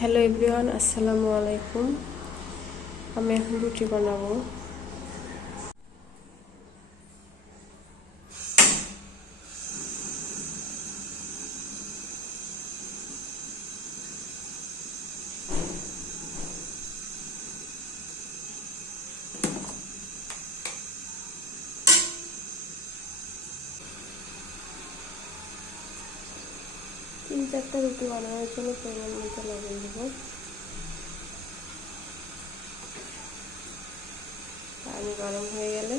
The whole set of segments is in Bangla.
হ্যালো এভরিওয়ান, আসসালামু আলাইকুম। আমি এখন রুটি বানাবো। তিন চারটা রুটি বানানোর জন্য পরিমাণ মতো লবণ দেবো। পানি গরম হয়ে গেলে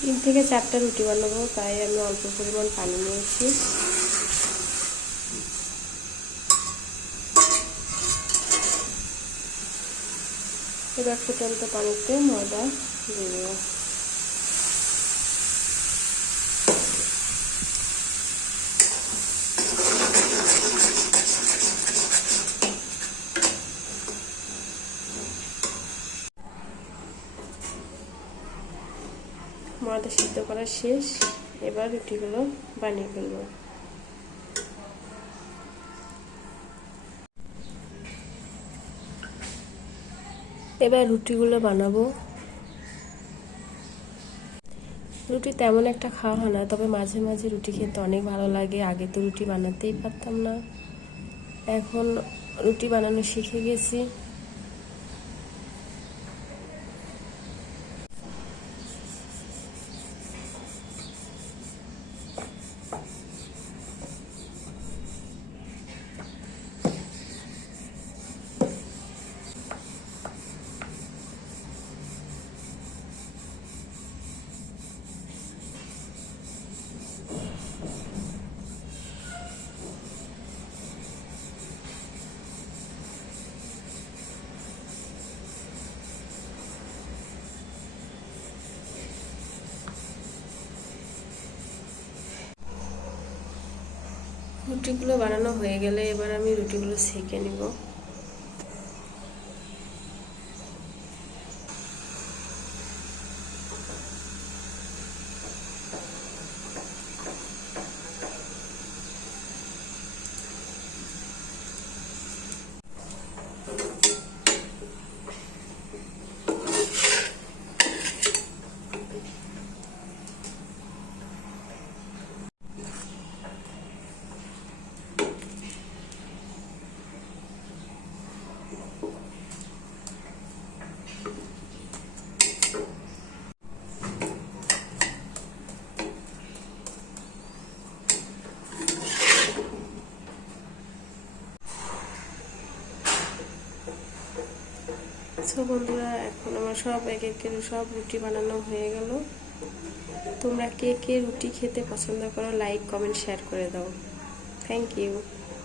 3 থেকে 4টা রুটি বানাবো, তাই আমি অল্প পরিমাণ পানি নিয়েছি। এবার ফুটন্ত পানিতে ময়দা দিয়ে দেবো। ময়দা সিদ্ধ করা শেষ, এবার রুটিগুলো বানিয়ে ফেলবো। এবার রুটিগুলো বানাবো। রুটি তেমন একটা খাওয়া হয় না, তবে মাঝে মাঝে রুটি খেতে অনেক ভালো লাগে। আগে তো রুটি বানাতেই পারতাম না, এখন রুটি বানানো শিখে গেছি। রুটিগুলো বানানো হয়ে গেলে এবার আমি রুটিগুলো সেঁকে নিব। বন্ধুরা, এখন আমার সব এক এক করে সব রুটি বানানো হয়ে গেল। তোমরা কে কে রুটি খেতে পছন্দ করো, লাইক কমেন্ট শেয়ার করে দাও। Thank you.